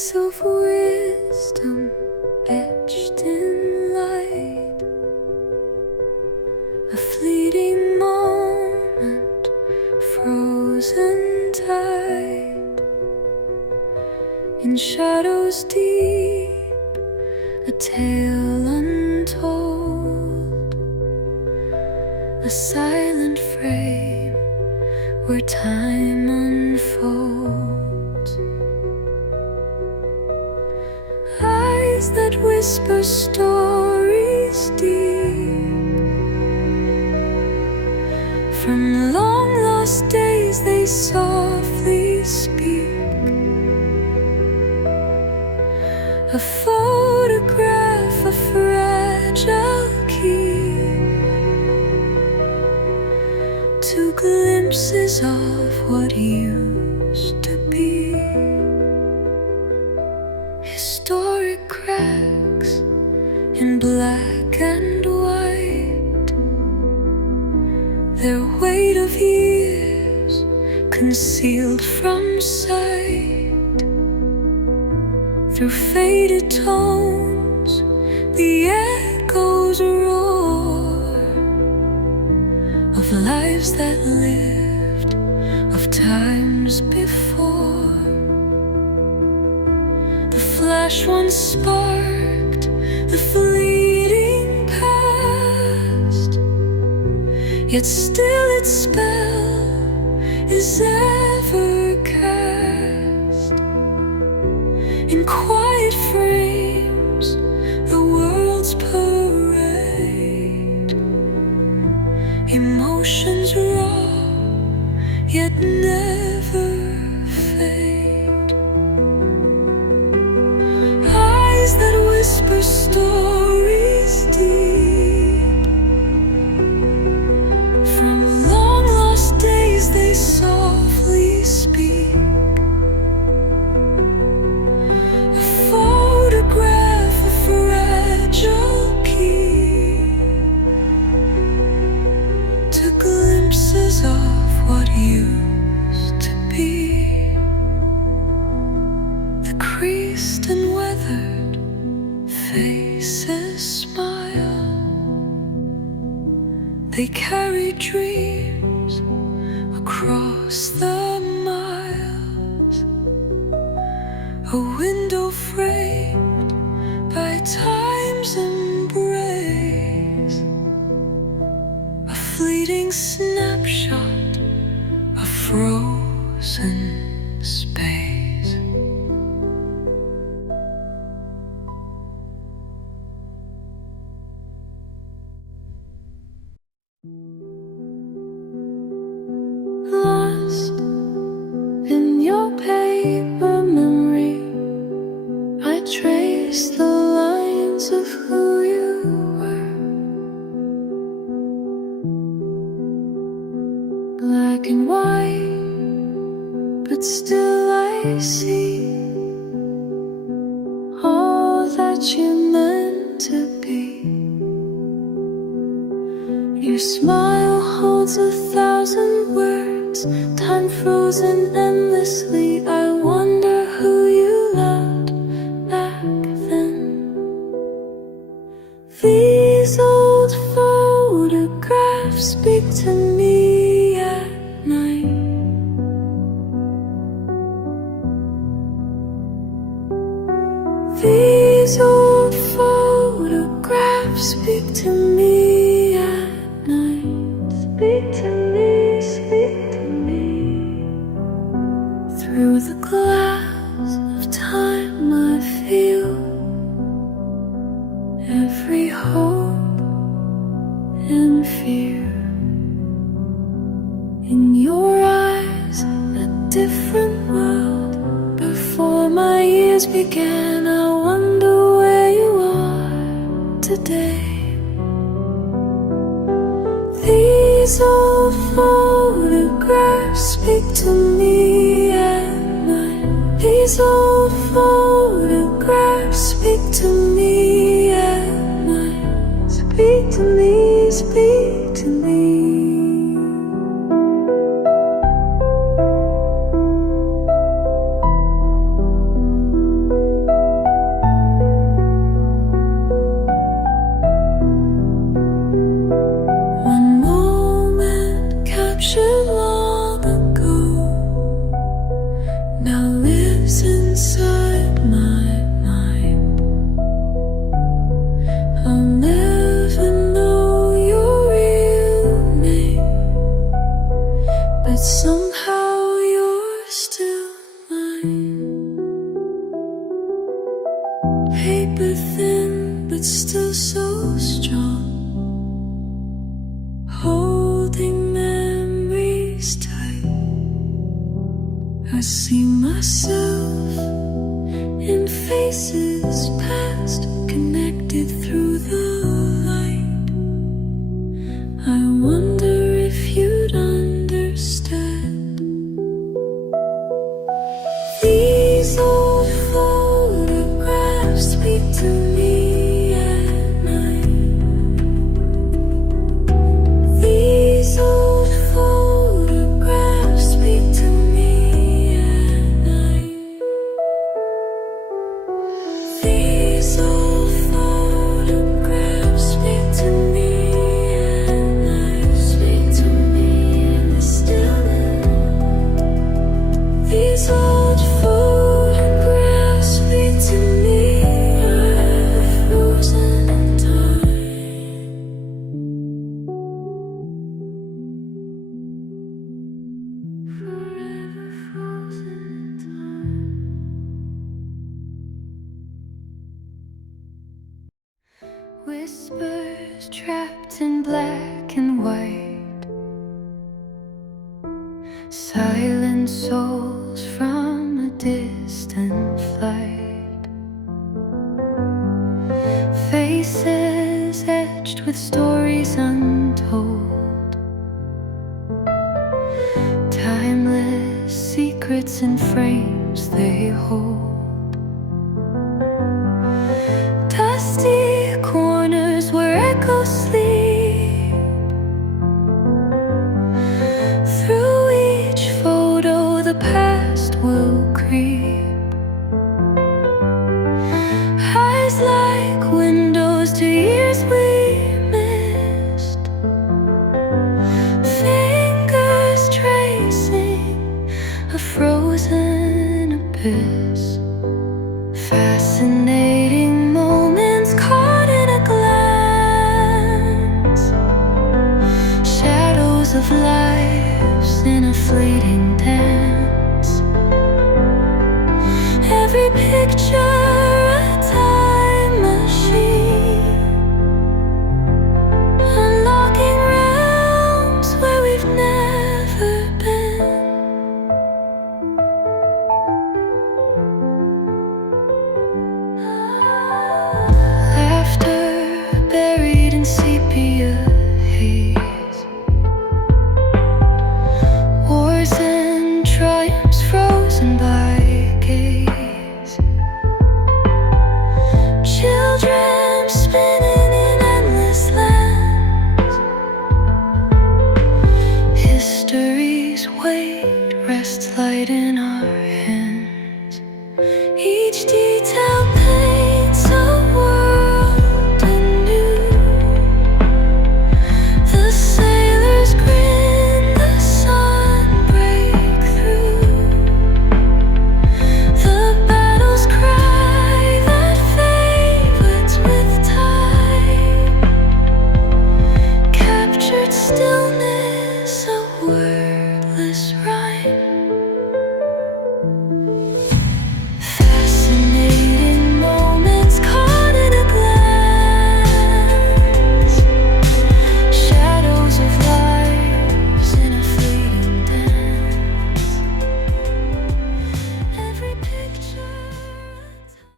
voice of wisdom etched in light, a fleeting moment, frozen tide, in shadows deep, a tale untold, a silent frame where time unfolds. Eyes that whisper stories deep, from long lost days they softly speak. A photograph, a fragile key, two glimpses of what used to be. Historic cracks in black and white, their weight of years concealed from sight. Through faded tones, the echoes roar of lives that lived, of times before. The flash once sparked the fleeting past, yet still its spell is ever cast. In quiet frames, the world's parade, emotions raw, yet never fade. Eyes that whisper stories deep, from long lost days they softly speak. A photograph, a fragile key, to glimpses of what used to be. The creased and weathered faces smile, they carry dreams across the miles. A window framed by time's embrace, a fleeting snapshot of frozen space. Lost in your paper memory, I trace the lines of who you were. Black and white, but still I see all that you meant to be. Your smile holds 1,000 words, time frozen endlessly. I wonder who you loved back then. These old photographs speak to me at night. These old photographs speak to me at night. Speak to me, speak to me. Through the glass of time I feel every hope and fear. In your eyes, a different world. Before my years began, I wonder where you are today. These old photographs speak to me at night. These old photographs speak to me at night. Speak to me, speak to me. I see myself in faces past, connected through the light. I wonder if you'd understand. These old photographs speak to me at night. These old photographs speak to me at night. These old photographs speak to me at night. Speak to me in the stillness. These old photographs speak to me. Forever frozen in time. Forever frozen in time. Whispers trapped in black and white, silent souls from a distant flight, faces etched with stories untold, timeless secrets in frames they hold. Dusty corners where echoes sleep. Through each photo the past will creep. Eyes like windows to years we missed. Fingers tracing a frozen abyss. Fascinating moments caught in a glance. Shadows of lives in a fleeting dance.